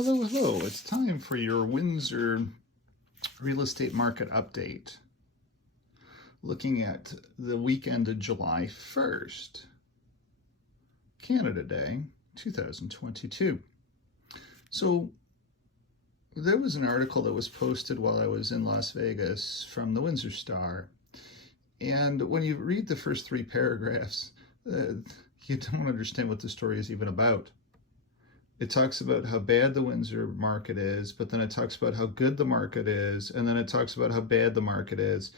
Hello, hello. It's time for your Windsor real estate market update. Looking at the weekend of July 1st, Canada Day, 2022. So there was an article that was posted while I was in Las Vegas from the Windsor Star. And when you read the first three paragraphs, you don't understand what the story is even about. It talks about how bad the Windsor market is, but then it talks about how good the market is, and then it talks about how bad the market is.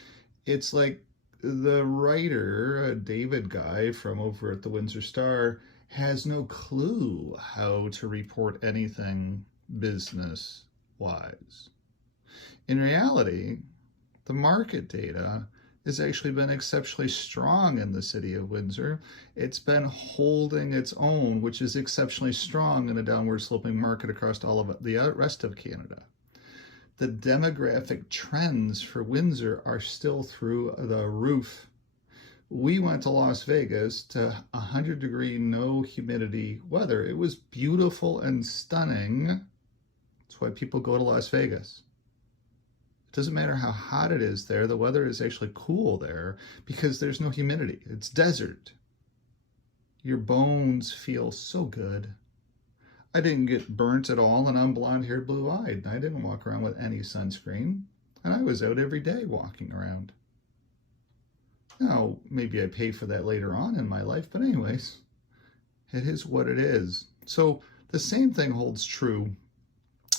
It's like the writer, a David guy from over at the Windsor Star, has no clue how to report anything business-wise. In reality, the market data has actually been exceptionally strong in the city of Windsor. It's been holding its own, which is exceptionally strong in a downward sloping market across all of the rest of Canada. The demographic trends for Windsor are still through the roof. We went to Las Vegas to 100-degree, no humidity weather. It was beautiful and stunning. That's why people go to Las Vegas. It doesn't matter how hot it is there, the weather is actually cool there because there's no humidity. It's desert. Your bones feel so good. I didn't get burnt at all, and I'm blonde-haired, blue-eyed. I didn't walk around with any sunscreen, and I was out every day walking around. Now, maybe I pay for that later on in my life, but anyways, it is what it is. So the same thing holds true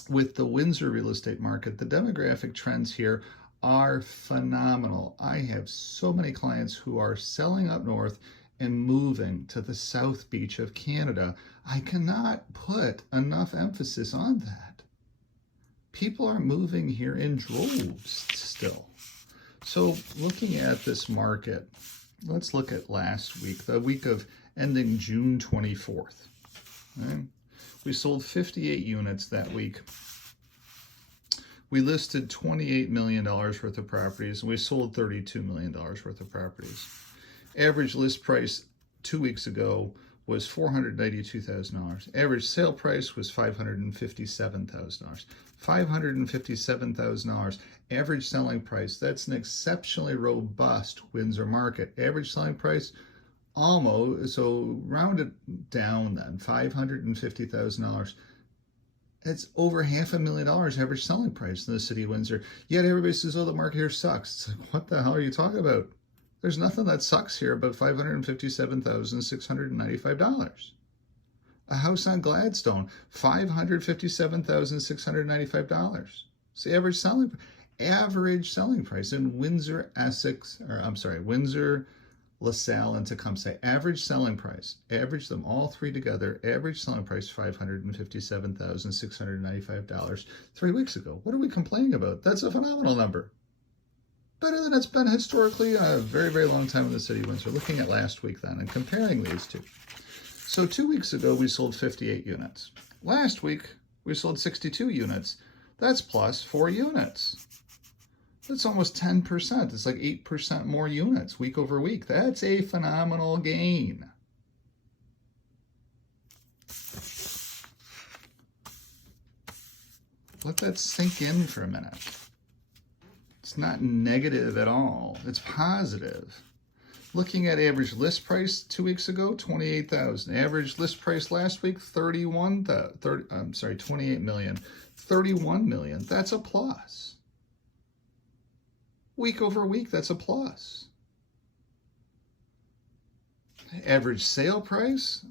with the Windsor real estate market. The demographic trends here are phenomenal. I have so many clients who are selling up north and moving to the South Beach of Canada. I cannot put enough emphasis on that. People are moving here in droves still. So looking at this market, let's look at last week, the week of ending June 24th. Right? We sold 58 units that week. We listed $28 million worth of properties, and we sold $32 million worth of properties. Average list price 2 weeks ago was $492,000. Average sale price was $557,000. $557,000 average selling price. That's an exceptionally robust Windsor market. Average selling price almost, so round it down then, $550,000. It's over $500,000 average selling price in the city of Windsor. Yet everybody says, oh, the market here sucks. It's like, what the hell are you talking about? There's nothing that sucks here but $557,695. A house on Gladstone, $557,695. It's the average selling price in Windsor, Windsor, LaSalle, and Tecumseh. Average selling price, average them all three together, average selling price $557,695 3 weeks ago. What are we complaining about? That's a phenomenal number. Better than it's been historically a very, very long time in the city of Windsor. Looking at last week then and comparing these two. So 2 weeks ago, we sold 58 units. Last week, we sold 62 units. That's plus 4 units. That's almost 10%. It's like 8% more units week over week. That's a phenomenal gain. Let that sink in for a minute. It's not negative at all. It's positive. Looking at average list price 2 weeks ago, $28,000. Average list price last week, $28 million. $31 million. That's a plus. Week over week, that's a plus. Average sale price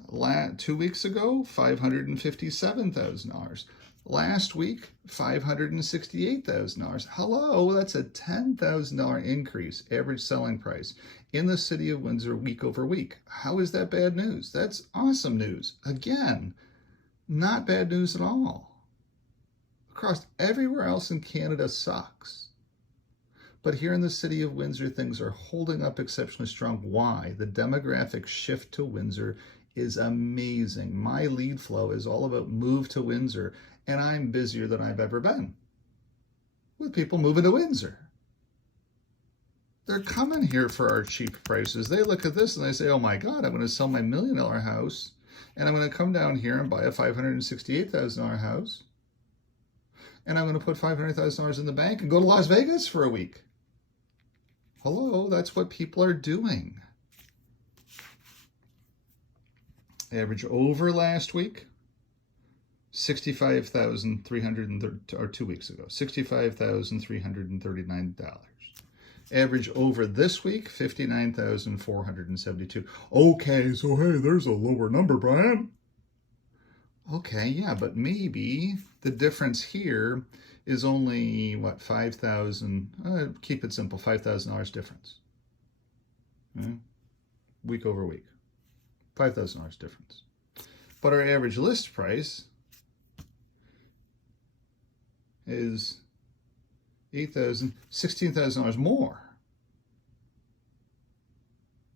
2 weeks ago, $557,000. Last week, $568,000. Hello, that's a $10,000 increase, average selling price in the city of Windsor week over week. How is that bad news? That's awesome news. Again, not bad news at all. Across everywhere else in Canada sucks. But here in the city of Windsor, things are holding up exceptionally strong. Why? The demographic shift to Windsor is amazing. My lead flow is all about move to Windsor, and I'm busier than I've ever been with people moving to Windsor. They're coming here for our cheap prices. They look at this and they say, oh my God, I'm going to sell my $1 million house, and I'm going to come down here and buy a $568,000 house. and I'm going to put $500,000 in the bank and go to Las Vegas for a week. Hello, that's what people are doing. Average over last week, 65,300, or 2 weeks ago, $65,339. Average over this week, 59,472. Okay, so hey, there's a lower number, Brian. Okay, yeah, but maybe the difference here is only, what, 5,000, keep it simple, $5,000 difference. Week over week, $5,000 difference. But our average list price is $16,000 more.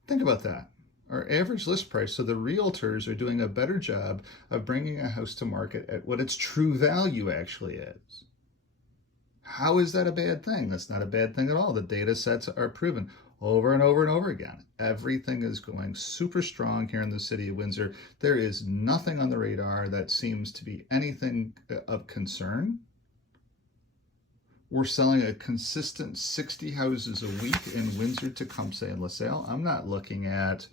Think about that. Our average list price, so the realtors are doing a better job of bringing a house to market at what its true value actually is. How is that a bad thing? That's not a bad thing at all. The data sets are proven over and over and over again. Everything is going super strong here in the city of Windsor. There is nothing on the radar that seems to be anything of concern. We're selling a consistent 60 houses a week in Windsor, Tecumseh, and LaSalle. I'm not looking at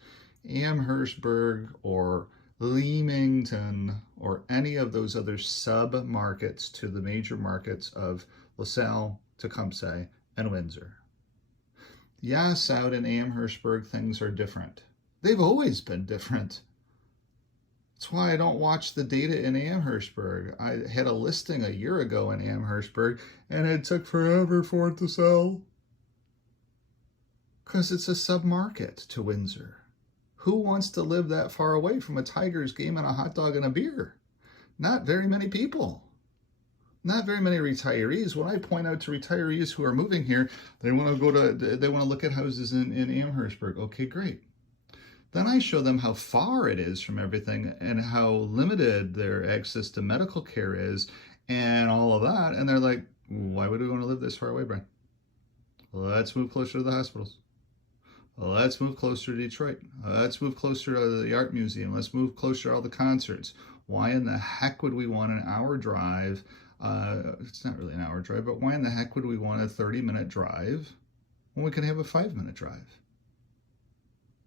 Amherstburg or Leamington or any of those other sub-markets to the major markets of LaSalle, Tecumseh, and Windsor. Yes, out in Amherstburg, things are different. They've always been different. That's why I don't watch the data in Amherstburg. I had a listing a year ago in Amherstburg, and it took forever for it to sell. Because it's a sub-market to Windsor. Who wants to live that far away from a Tigers game and a hot dog and a beer? Not very many people. Not very many retirees. When I point out to retirees who are moving here, they want to look at houses in Amherstburg. Okay, great. Then I show them how far it is from everything and how limited their access to medical care is and all of that. And they're like, why would we want to live this far away, Brian? Let's move closer to the hospitals. Let's move closer to Detroit. Let's move closer to the art museum. Let's move closer to all the concerts. Why in the heck would we want an hour drive? It's not really an hour drive, but why in the heck would we want a 30-minute drive when we can have a 5-minute drive?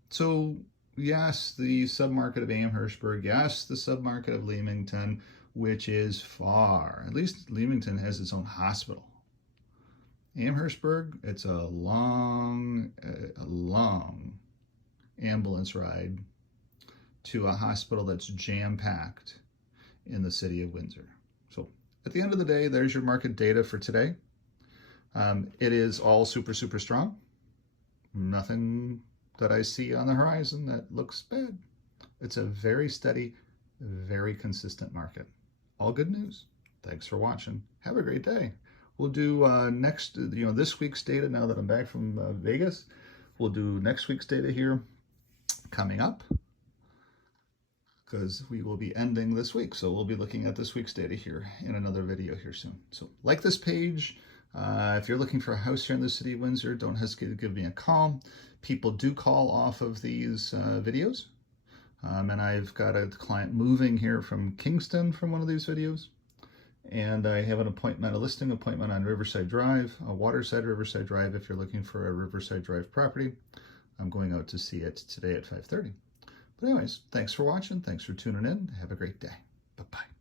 So yes, the submarket of Amherstburg, yes, the submarket of Leamington, which is far. At least Leamington has its own hospital. Amherstburg, it's a long ambulance ride to a hospital that's jam-packed in the city of Windsor. So at the end of the day, there's your market data for today. It is all super, super strong. Nothing that I see on the horizon that looks bad. It's a very steady, very consistent market. All good news. Thanks for watching. Have a great day. We'll do this week's data now that I'm back from Vegas. We'll do next week's data here coming up because we will be ending this week. So we'll be looking at this week's data here in another video here soon. So like this page. If you're looking for a house here in the city of Windsor, don't hesitate to give me a call. People do call off of these videos. And I've got a client moving here from Kingston from one of these videos. And I have a listing appointment on Riverside Drive, Waterside Riverside Drive, if you're looking for a Riverside Drive property. I'm going out to see it today at 5:30. But anyways, thanks for watching. Thanks for tuning in. Have a great day. Bye-bye.